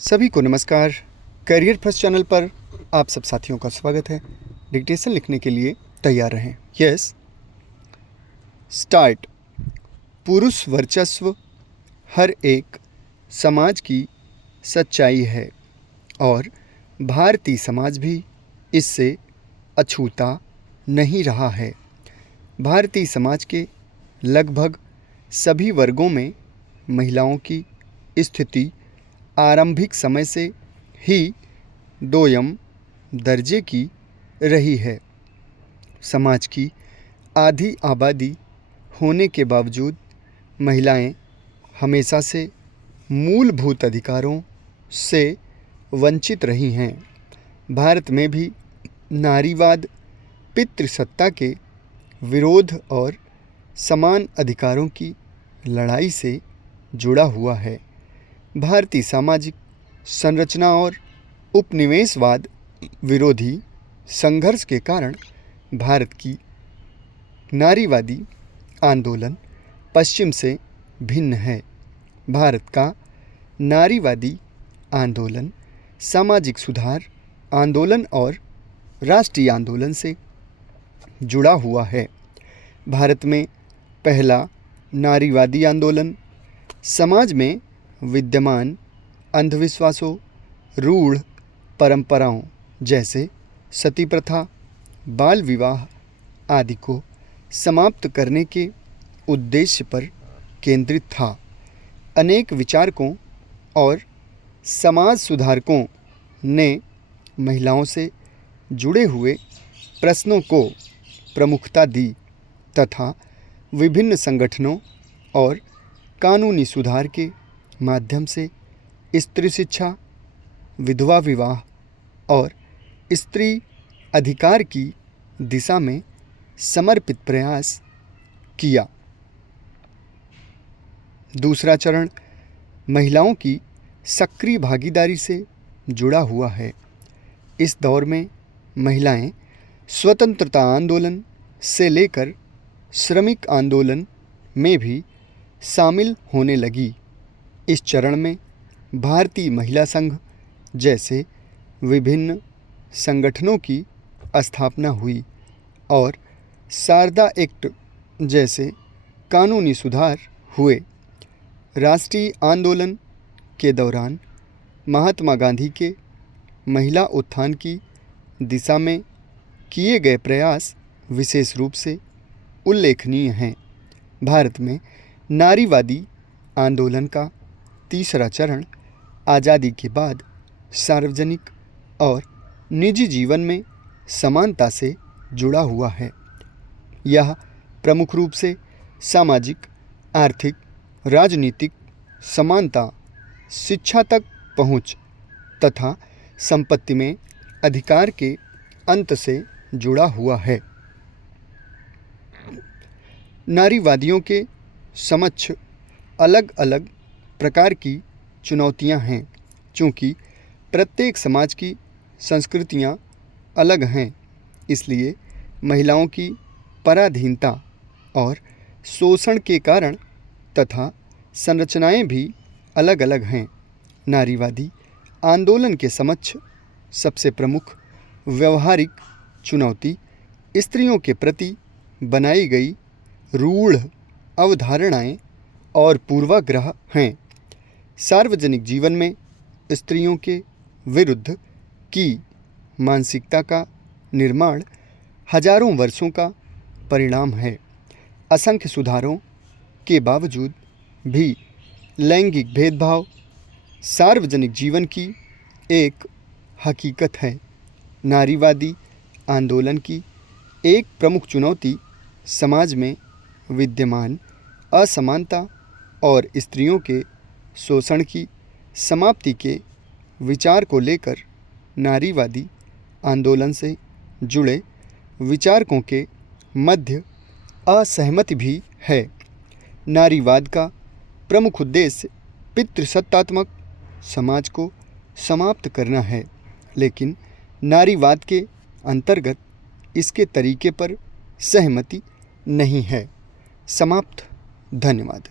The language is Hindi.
सभी को नमस्कार। करियर फर्स्ट चैनल पर आप सब साथियों का स्वागत है। डिक्टेशन लिखने के लिए तैयार रहें। Yes, start. पुरुष वर्चस्व हर एक समाज की सच्चाई है और भारतीय समाज भी इससे अछूता नहीं रहा है। भारतीय समाज के लगभग सभी वर्गों में महिलाओं की स्थिति आरंभिक समय से ही दोयम दर्जे की रही है। समाज की आधी आबादी होने के बावजूद महिलाएं हमेशा से मूलभूत अधिकारों से वंचित रही हैं। भारत में भी नारीवाद पितृसत्ता के विरोध और समान अधिकारों की लड़ाई से जुड़ा हुआ है। भारतीय सामाजिक संरचना और उपनिवेशवाद विरोधी संघर्ष के कारण भारत की नारीवादी आंदोलन पश्चिम से भिन्न है। भारत का नारीवादी आंदोलन सामाजिक सुधार आंदोलन और राष्ट्रीय आंदोलन से जुड़ा हुआ है। भारत में पहला नारीवादी आंदोलन समाज में विद्यमान अंधविश्वासों, रूढ़ परंपराओं जैसे सती प्रथा, बाल विवाह आदि को समाप्त करने के उद्देश्य पर केंद्रित था। अनेक विचारकों और समाज सुधारकों ने महिलाओं से जुड़े हुए प्रश्नों को प्रमुखता दी तथा विभिन्न संगठनों और कानूनी सुधार के माध्यम से स्त्री शिक्षा, विधवा विवाह और स्त्री अधिकार की दिशा में समर्पित प्रयास किया। दूसरा चरण महिलाओं की सक्रिय भागीदारी से जुड़ा हुआ है। इस दौर में महिलाएं स्वतंत्रता आंदोलन से लेकर श्रमिक आंदोलन में भी शामिल होने लगी। इस चरण में भारतीय महिला संघ जैसे विभिन्न संगठनों की स्थापना हुई और शारदा एक्ट जैसे कानूनी सुधार हुए। राष्ट्रीय आंदोलन के दौरान महात्मा गांधी के महिला उत्थान की दिशा में किए गए प्रयास विशेष रूप से उल्लेखनीय हैं। भारत में नारीवादी आंदोलन का तीसरा चरण आज़ादी के बाद सार्वजनिक और निजी जीवन में समानता से जुड़ा हुआ है। यह प्रमुख रूप से सामाजिक, आर्थिक, राजनीतिक समानता, शिक्षा तक पहुंच तथा संपत्ति में अधिकार के अंत से जुड़ा हुआ है। नारीवादियों के समक्ष अलग अलग प्रकार की चुनौतियां हैं। चूँकि प्रत्येक समाज की संस्कृतियां अलग हैं, इसलिए महिलाओं की पराधीनता और शोषण के कारण तथा संरचनाएं भी अलग अलग हैं। नारीवादी आंदोलन के समक्ष सबसे प्रमुख व्यवहारिक चुनौती स्त्रियों के प्रति बनाई गई रूढ़ अवधारणाएं और पूर्वाग्रह हैं। सार्वजनिक जीवन में स्त्रियों के विरुद्ध की मानसिकता का निर्माण हजारों वर्षों का परिणाम है। असंख्य सुधारों के बावजूद भी लैंगिक भेदभाव सार्वजनिक जीवन की एक हकीकत है। नारीवादी आंदोलन की एक प्रमुख चुनौती समाज में विद्यमान असमानता और स्त्रियों के शोषण की समाप्ति के विचार को लेकर नारीवादी आंदोलन से जुड़े विचारकों के मध्य असहमति भी है। नारीवाद का प्रमुख उद्देश्य पितृसत्तात्मक समाज को समाप्त करना है, लेकिन नारीवाद के अंतर्गत इसके तरीके पर सहमति नहीं है। समाप्त। धन्यवाद।